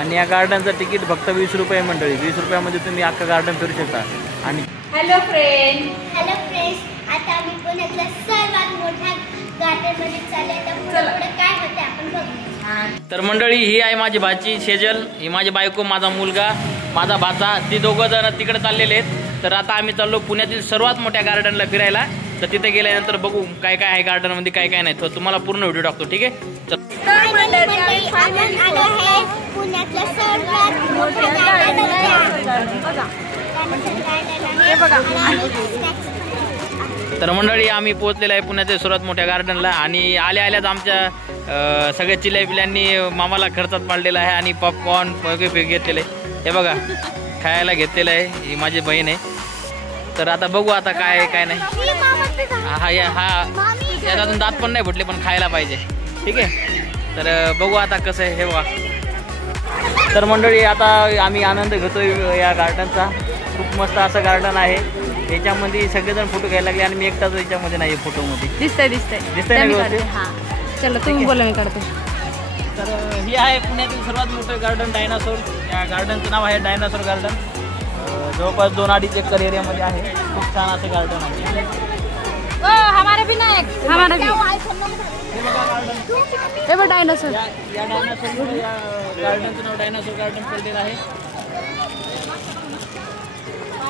आणि या गार्डनचं तिकीट फक्त 20 रुपये मंडळी. 20 रुपयामध्ये तुम्ही अख्खा गार्डन फिरू शकता. आणि हॅलो फ्रेंड्स, आता आम्ही पुण्यातल्या सर्वात मोठ्या गार्डनमध्ये चालले. तर पुढे काय होते आपण बघू. तर मंडळी, ही आहे माझी भाची सेजल, ही माझी बायको, माझा मुलगा, माझा भाचा. ती दोघं जण तिकडे चाललेले आहेत. तर आता आम्ही चाललो पुण्यातील सर्वात मोठ्या गार्डनला फिरायला. तर तिथे गेल्यानंतर बघू काय काय आहे गार्डन मध्ये, काय काय नाही. तर तुम्हाला पूर्ण व्हिडिओ टाकतो. ठीक आहे. तर मंडळी, आम्ही पोहोचलेलो आहे पुण्याच्या सर्वात मोठ्या गार्डनला. आणि आल्याच आमच्या सगळ्या चिल्यांनी मामाला खर्चात पाडलेला आहे. आणि पॉपकॉर्न वगैरे घेतलेले, हे बघा, खायला घेतलेलं आहे. ही माझी बहीण आहे. तर आता बघू आता काय काय नाही. हा यात अजून दात पण नाही फुटले, पण खायला पाहिजे. ठीक आहे. तर बघू आता कसं आहे हे बघा. तर मंडळी, आता आम्ही आनंद घेतोय या गार्डनचा. खूप मस्त असं गार्डन आहे. याच्यामध्ये सगळेजण फोटो घ्यायला लागले आणि मी एकटाच याच्यामध्ये नाही. फोटोमध्ये दिसतंय ना. चला तुम्ही बोला, मी काढतो. तर ही आहे पुण्यातील सर्वात मोठं गार्डन, डायनासोर. या गार्डनचं नाव आहे डायनासोर गार्डन. जवळपास 2-2.5 एकर एरियामध्ये आहे. खूप छान असं गार्डन आहे. हमारा भी नाही, हमारा भी. हे बघ डायनासोर. या डायनासोर, या गार्डनचं नाव डायनासोर गार्डन पडलेलं आहे.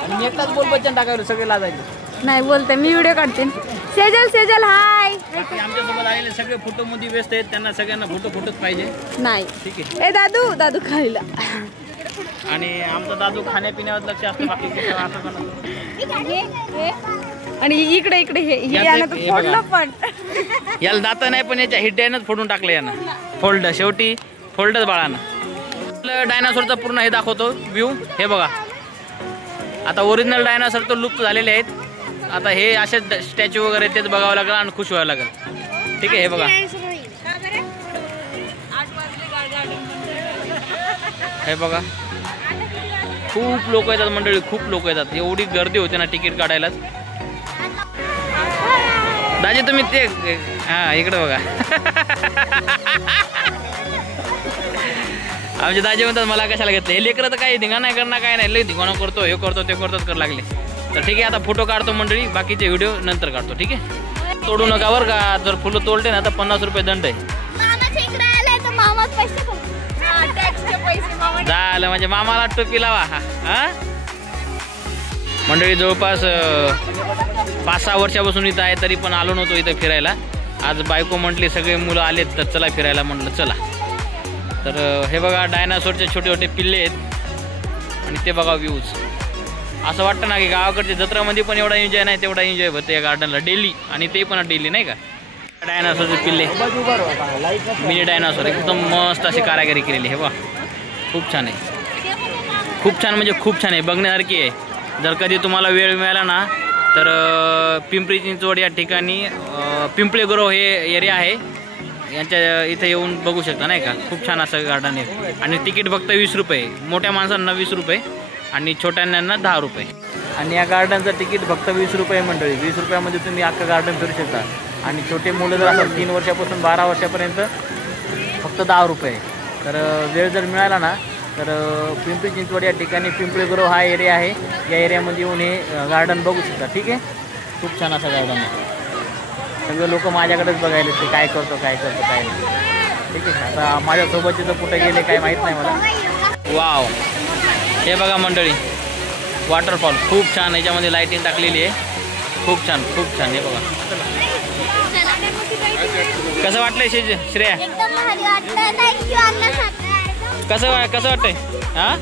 आणि मी एकटाच बोल बच्चन टाकायला, सगळे लाजायचे. नाही बोलते, मी व्हिडिओ काढते. सेजल हाय. आमच्यासोबत आलेले सगळे फोटो मध्ये व्यस्त आहेत. त्यांना सगळ्यांना फोटोच पाहिजे. नाही, ठीक आहे. ए दादू खायला. आणि आमचा दादू खाण्यापिण्यावर लक्ष असतं, बाकी आणि इकडे हे फोडलं पण. याला दात नाही, पण याच्या हिड्यानंच फोडून टाकलं यानं. फोल्ड, शेवटी फोल्डच बाळानं. डायनासोरचा पूर्ण हे दाखवतो व्ह्यू. हे बघा, आता ओरिजिनल डायनासोर तर लुप्त झालेले आहेत. आता हे असे स्टॅच्यू वगैरे तेच बघावं लागेल आणि खुश व्हावं लागेल. ठीक आहे. हे बघा, हे बघा, खूप लोक येतात मंडळी, खूप लोक येतात. एवढी गर्दी होते ना तिकीट काढायलाच. दाजी तुम्ही ते हा इकडे बघा. आमचे दाजी म्हणतात मला कशाला घेतलं. हे लेकरं तर काही धिंगा नाही करणार, काय नाही. लई धिंगाणा करतो, हे करतो ते करतोच कर लागले. तर ठीक आहे, आता फोटो काढतो मंडळी, बाकीचे व्हिडिओ नंतर काढतो. ठीक आहे. तोडू नका बरं का. जर फुलं तोडले ना तर 50 रुपये दंड आहे. झालं म्हणजे मामाला टोपी लावा. हा मंडळी, जवळपास 5-6 वर्षापासून इथं आहे, तरी पण आलो नव्हतो इथं फिरायला. आज बायको म्हटली सगळे मुलं आलेत तर चला फिरायला. म्हटलं चला. तर हे बघा, डायनासोरचे छोटे छोटे पिल्ले आहेत. आणि ते बघा व्ह्यूज. असं वाटतं ना की गावाकडच्या जत्रामध्ये पण एवढा एन्जॉय नाही, तेवढा एन्जॉय होतं या गार्डनला डेली. आणि ते पण डेली नाही का. डायनासोरचे पिल्ले, मिनी डायनासोर, एकदम मस्त अशी कारागिरी केलेली. हे बघा, खूप छान आहे. खूप छान म्हणजे खूप छान आहे, बघण्यासारखी आहे. जर कधी तुम्हाला वेळ मिळाला ना तर पिंपरी चिंचवड या ठिकाणी पिंपळे ग्रोव हे एरिया आहे, यांच्या इथे येऊन बघू शकता नाही का. खूप छान असं गार्डन आहे. आणि तिकीट फक्त 20 रुपये. मोठ्या माणसांना 20 रुपये आणि छोट्यांना 10 रुपये. आणि या गार्डनचं तिकीट फक्त 20 रुपये मंडळी. 20 रुपयामध्ये तुम्ही अख्खा गार्डन फिरू शकता. आणि छोटे मुलं जर असं 3 वर्षापासून 12 वर्षापर्यंत फक्त 10 रुपये. तर वेळ जर मिळाला ना तर पिंपरी चिंचवड या ठिकाणी पिंपळे ग्रोव हा एरिया आहे. या एरियामध्ये येऊन हे गार्डन बघू शकता. ठीक आहे. खूप छान असं गार्डन आहे. सगळे लोक माझ्याकडेच बघायला ते काय करतो काय नाही. ठीक आहे. आता माझ्यासोबतचे तर कुठे गेले काय माहीत नाही मला. वाव, हे बघा मंडळी, वॉटरफॉल खूप छान. याच्यामध्ये लाईटिंग टाकलेली आहे. खूप छान, खूप छान. हे बघा, कसं वाटलंय श्रेया? कसं वाटतंय? हा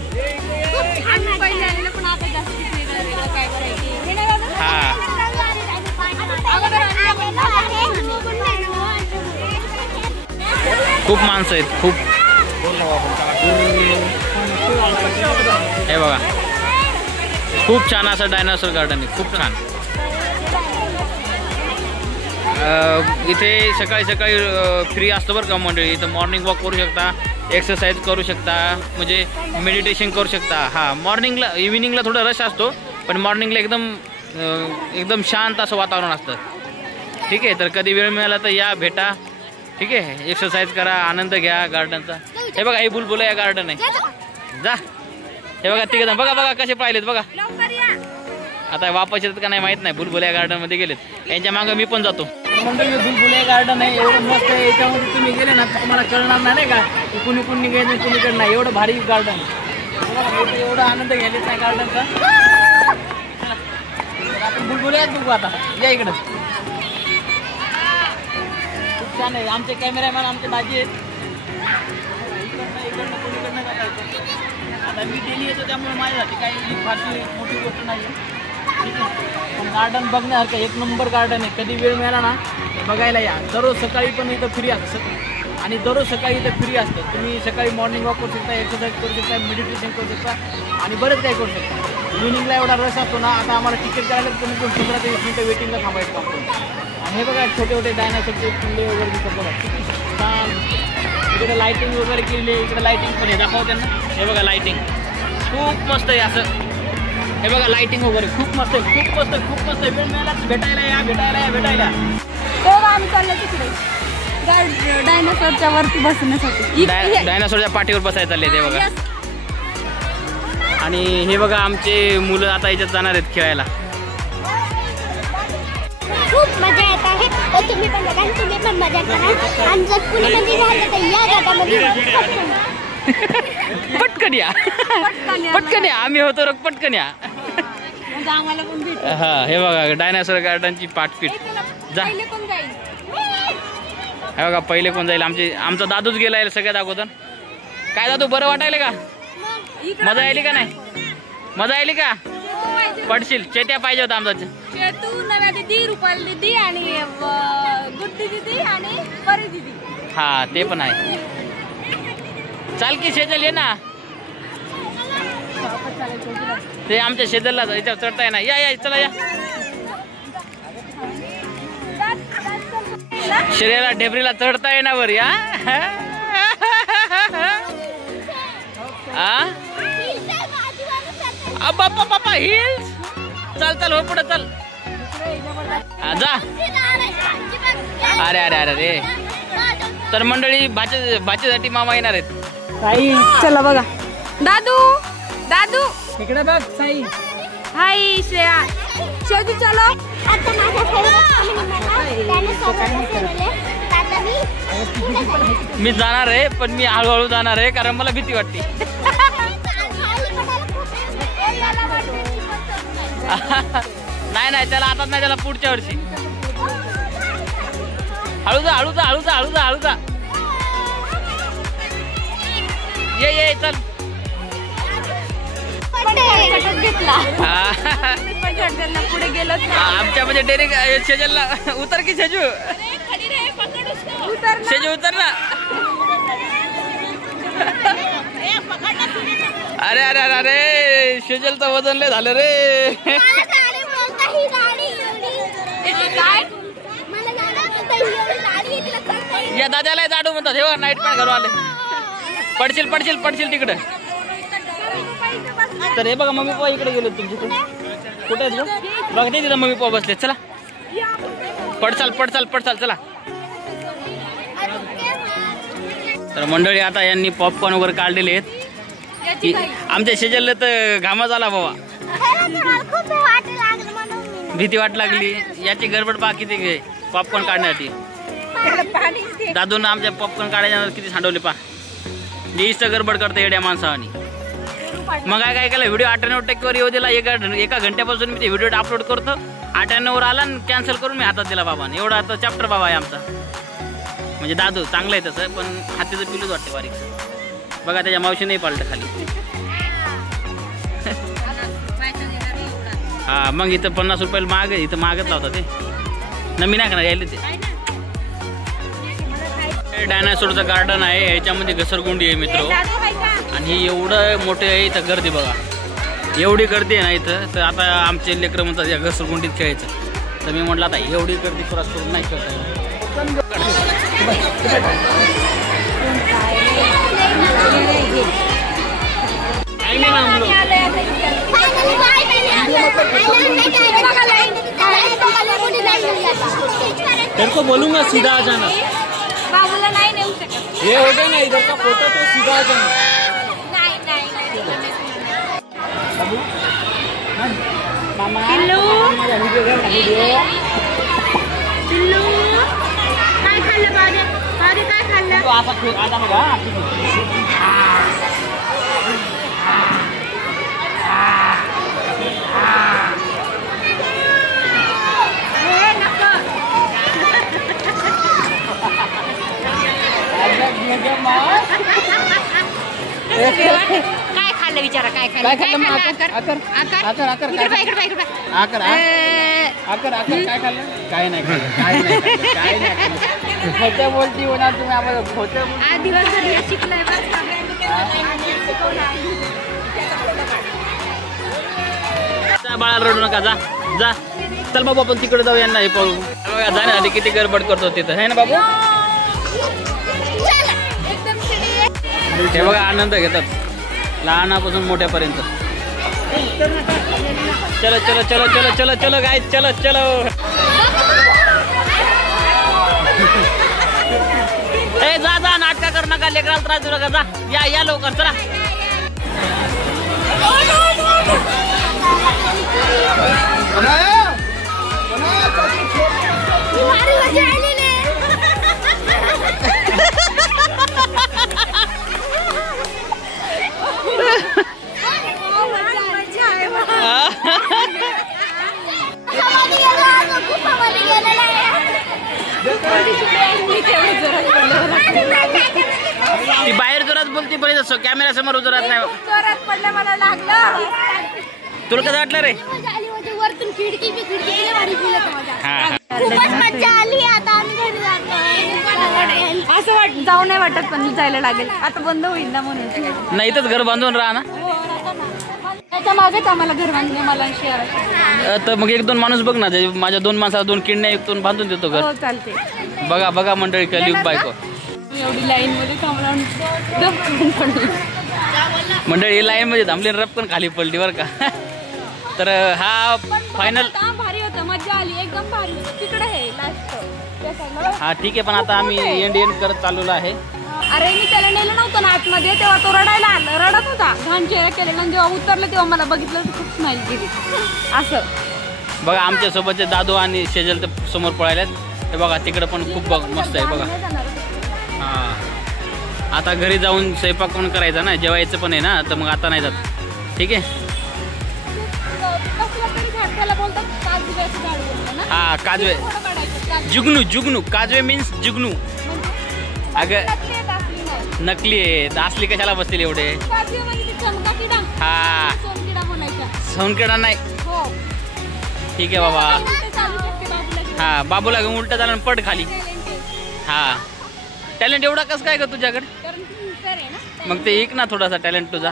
हा, खूप माणसं आहेत, खूप. हे बघा, खूप छान असं डायनासोर गार्डन आहे. खूप छान. इथे सकाळी फ्री असतं बरं का मंडळी. इथं मॉर्निंग वॉक करू शकता, एक्सरसाइज करू शकता, म्हणजे मेडिटेशन करू शकता. हां, मॉर्निंगला, इव्हिनिंगला थोडा रश असतो, पण मॉर्निंगला एकदम शांत असं वातावरण असतं. ठीक आहे. तर कधी वेळ मिळाला तर या, भेटा. ठीक आहे. एक्सरसाइज करा, आनंद घ्या गार्डनचा. हे बघा हे बुलबुलया गार्डन आहे. जा हे बघा तिघे बघा बघा कसे पाहिलेत बघा. आता वापस येतात का नाही माहित नाही. बुलबुलया गार्डन मध्ये गेलेत. यांच्या मागे मी पण जातो. मंडळी बुलबुलया गार्डन आहे एवढं मस्त आहे. याच्यामध्ये तुम्ही गेले ना तुम्हाला कळणार नाही का कुणी कुणी निघायचं कुणीकडे नाही. एवढं भारी गार्डन एवढा आनंद घ्यायचा नाही गार्डनचा. आपण बुलबुलयात बघू आता. या इकडं खूप छान आहे. आमचे कॅमेरामॅन आमचे दाजी आहेत. इकडनं कोणीकडनं बघायचं. आता मी डेली येतो त्यामुळे माझ्यासाठी काही फारशी मोठी गोष्ट नाही आहे. ठीक आहे पण गार्डन बघण्यासारखं एक नंबर गार्डन आहे. कधी वेळ मिळाला ना बघायला या. दररोज सकाळी पण इथं फ्री असतं आणि दररोज सकाळी इथं फ्री असतं. तुम्ही सकाळी मॉर्निंग वॉक करू शकता, एक्सरसाइज करू शकता, मेडिटेशन करू शकता आणि बरंच काही करू शकता. इव्हिनिंगला एवढा रस असतो ना. आता आम्हाला तिकीट करायला कमी करून 15 ते 20 मिनिटं वेटिंगला थांबायचं लागतं. आणि हे बघा छोटे छोटे डायनासोरचे किल्ले वगैरे दिसत बघा. छान इकडे लाईटिंग वगैरे केली आहे. इकडे लाईटिंग पण आहे दाखव त्यांना. हे बघा लाईटिंग खूप मस्त आहे असं. हे बघा लाईटिंग वगैरे खूप मस्त आहे. खूप मस्त खूप मस्त वेळ मिळाला भेटायला या भेटायला या भेटायला. आम्ही चाललो तिकडे डायनासोरच्या वरती बसण्यासाठी. डायनासोरच्या पाठीवर बसायला चालले ते बघा. आणि हे बघा आमचे मुलं आता याच्यात जाणार आहेत खेळायला. खूप मजा येत आहे. तर तुम्ही पण बघा आणि तुम्ही पण मजा करा. आणि जर पुण्यामध्ये राहिलं तर या गावामध्ये पटकन या पटकन या. आम्ही होतो रग पटकन या. हा हे बघा डायनासोर गार्डनची पाठपीठ. जा हे बघा पहिले कोण जाईल. आमचा दादूच गेलाय सगळ्यात अगोदर. काय दादू बरं वाटायला का? मजा आली का नाही? मजा आली का? पडशील. चेत्या पाहिजे होता आमचा. तू नव्या दीदी रुपाली दीदी आणि गुड्डी दीदी आणि परी दीदी. हा ते पण आहे. चाल की शेजल ये ना. ते आमच्या शेजलला याच्यावर चढताय ना. या या चला या. शरीराला ढेबरीला चढता येण्यावर या. बापा बापा हिल्स. चल चल हो पुढे चल. जा. अरे अरे अरे रे. तर मंडळी भाचीसाठी मामा येणार आहेत. साई चला बघा. दादू दादू इकडे बघ साई. हाय श्रेया शेजू चलो. आता मी जाणार आहे पण मी हळूहळू जाणार आहे कारण मला भीती वाटते. नाही नाही त्याला आताच नाही. त्याला पुढच्या वर्षी. हळू जा हळू जा हळू जा हळू जा हळू जा. ये ये चल. पुढे गेलो आमच्या म्हणजे डेरेक्ट शेजलला उतर की शेजू. शेजू उतर ना. अरे अरे अरे अरे शेजलचं वजन लय झालं रे. या दादाला जाडू म्हणतात. हे नाईट पॅन्ट घालून आले. पडशील पडशील पडशील तिकडे. तर हे बघा मम्मी पप्पा इकडे गेले तुमचे. कुठे आहेत बघ नाही तिथं मम्मी पप्पा बसले. चला पडचाल पडचाल पडचाल चला. तर मंडळी आता यांनी पॉपकॉर्न वगैरे काढलेले आहेत. आमच्या शेजारला तर घामच आला बाबा. भीती वाट लागली. याची गडबड बाकी ते पॉपकॉर्न काढण्यासाठी. दादून आमच्या पॉपकॉर्न काढायच्या किती सांडवले पा. लीच गडबड करते एवढ्या माणसावानी. मग काय केलं व्हिडिओ 98% येऊ दिला. एका घंट्यापासून मी ते व्हिडिओ अपलोड करतो. 98 आला आणि कॅन्सल करून मी हातात दिला बाबाने. एवढा आता चॅप्टर बाबा आहे आमचा. म्हणजे दादू चांगला आहे तसं पण हातीचं पिलूच वाटते बारीक. बघा त्याच्या मावशी नाही पालट खाली. हा मग इथं 50 रुपयाला महाग आहे. इथं महागच लावतात ते. नमी नाही करणार यायला ते. डायनासोरचं गार्डन आहे. ह्याच्यामध्ये घसरगुंडी आहे मित्र. आणि एवढं मोठे आहे इथं गर्दी बघा. एवढी गर्दी आहे ना इथं. तर आता आमचे लेकरं म्हणतात या घसरगुंडीत खेळायचं. तर मी म्हटलं आता एवढी गर्दी क्रॉस करून नाही खेळता. तेरे को बोलूंगा सीधा आ जाना. बाबूला नाही नेऊ शकत. ये हो गया ना इधर का फोटो तो सीधा आ जाना। पिल्लू पिल्लू काय खाल्लं बाबा? बाबा काय खाल्लं? तो असा खेळ आता बघा काय खाल्लं विचारा? काय खाल्लं? काय खाल्लं? आकर आकर आकर आकर इकडे बाय, इकडे बाय, इकडे बाय. आकर आकर आकर काय खाल्लं? काय नाही खाल्लं, काय नाही खाल्लं, काय नाही खाल्लं. खोटं बोलती होणार तुम्ही आम्हाला खोटं. आज दिवसभर हे शिकलंय बस. बाळा रडू नका, जा जा. चल बाबू आपण तिकडे जाऊ, यांना हे पाहू. बघा जाण्यासाठी किती गडबड करतो तिथं, है ना बाबू? हे बघा आनंद घेतात लहानापासून मोठ्यापर्यंत. चलो चलो चलो चलो चलो चलो गाइस, चलो चलो. ए जा जा, नाटका कर नका, लेकराला त्रास देऊ नका, जा या या लवकर चला. ती बाहेर जोरात बोलते बरेच असो, कॅमेरा समोर जोरात नाही. जोरात पडलं, मला लागलं. तुला कसं वाटलं रे? वरतून खिडकी भारी हा खूपच मजा आली. आता आम्ही घरी जातो. असं जाऊ नाही वाटत, पण जायला लागेल आता. बंद होईल ना म्हणून. नाही इथंच घर बांधून राहा ना. त्याच्या मागेच आम्हाला घर बांधणे, मला शेअर. तर मग एक दोन माणूस बघ ना, माझ्या 2 माणसाला 2 किडण्या एक 2 बांधून देतो घर. हो चालते. बघा बघा मंडळी, कलियुग बायको. एवढी लाईन मध्ये थांबला मंडळी लाईन मध्ये थांबली, रप पण खाली पडली बरं का. तर हा फायनल भारी होतं, मजा आली, एकदम भारी होतं. तिकडे आहे लास्ट. हा ठीक आहे, पण आता आम्ही एंड करत चाललेलो आहे. अरे मी त्याला नेलं नव्हतं ना आतमध्ये, तेव्हा तो रडायला रडत होता, घाण चेहरा केलेला. जेव्हा उतरलं तेव्हा मला बघितलं, खूप स्माईल केली. असं बघा आमच्या सोबतचे दादू आणि शेजल तर समोर पळायल्यात. हे बघा तिकडे पण खूप मस्त आहे बघा. हा आता घरी जाऊन स्वयंपाक पण करायचा ना, जेवायचं पण आहे ना, तर मग आता नाही जात. ठीक आहे. हा काजवे, जुगनू जुगनू, काजवे मीन्स जुगनू. अगं नकली आहे, असली कशाला बसतील एवढे. हा सोनकिडा नाही. ठीक आहे बाबा. हा बाबूला घेऊन उलट झालं पड खाली. हा टॅलेंट एवढा कसं काय ग तुझ्याकडे? मग ते एक ना थोडासा टॅलेंट तुझा.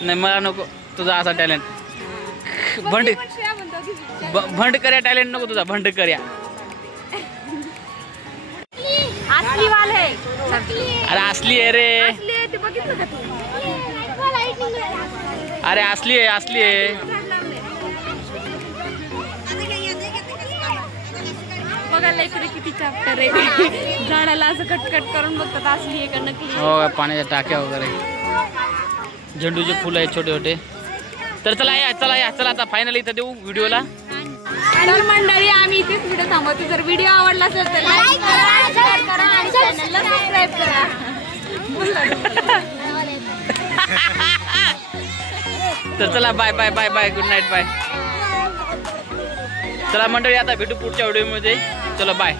नाही मला नको तुझा असा टॅलेंट. भंडकऱ्या टॅलेंट नको तुझा, भंडकऱ्या. असली वाल आहे. अरे असली आहे रे. अरे असली आहे, असली आहे. बघायला इकडे किती चॅप्टर आहे. झाडाला असं कटकट करून बघतात असली आहे का नकली. हो पाण्याच्या टाक्या वगैरे, झेंडूचे फुलं आहेत छोटे छोटे. तर चला या चला या चला, आता फायनली इथं देऊ व्हिडिओला. तर मंडळी आम्ही इथेच व्हिडिओ थांबवतो. जर व्हिडिओ आवडला असेल तर लाईक करा, शेअर करा आणि चॅनलला सबस्क्राईब करा. तर चला bye bye bye bye, good night bye. चला मंडळी आता भेटू पुढच्या व्हिडिओमध्ये. चलो बाय.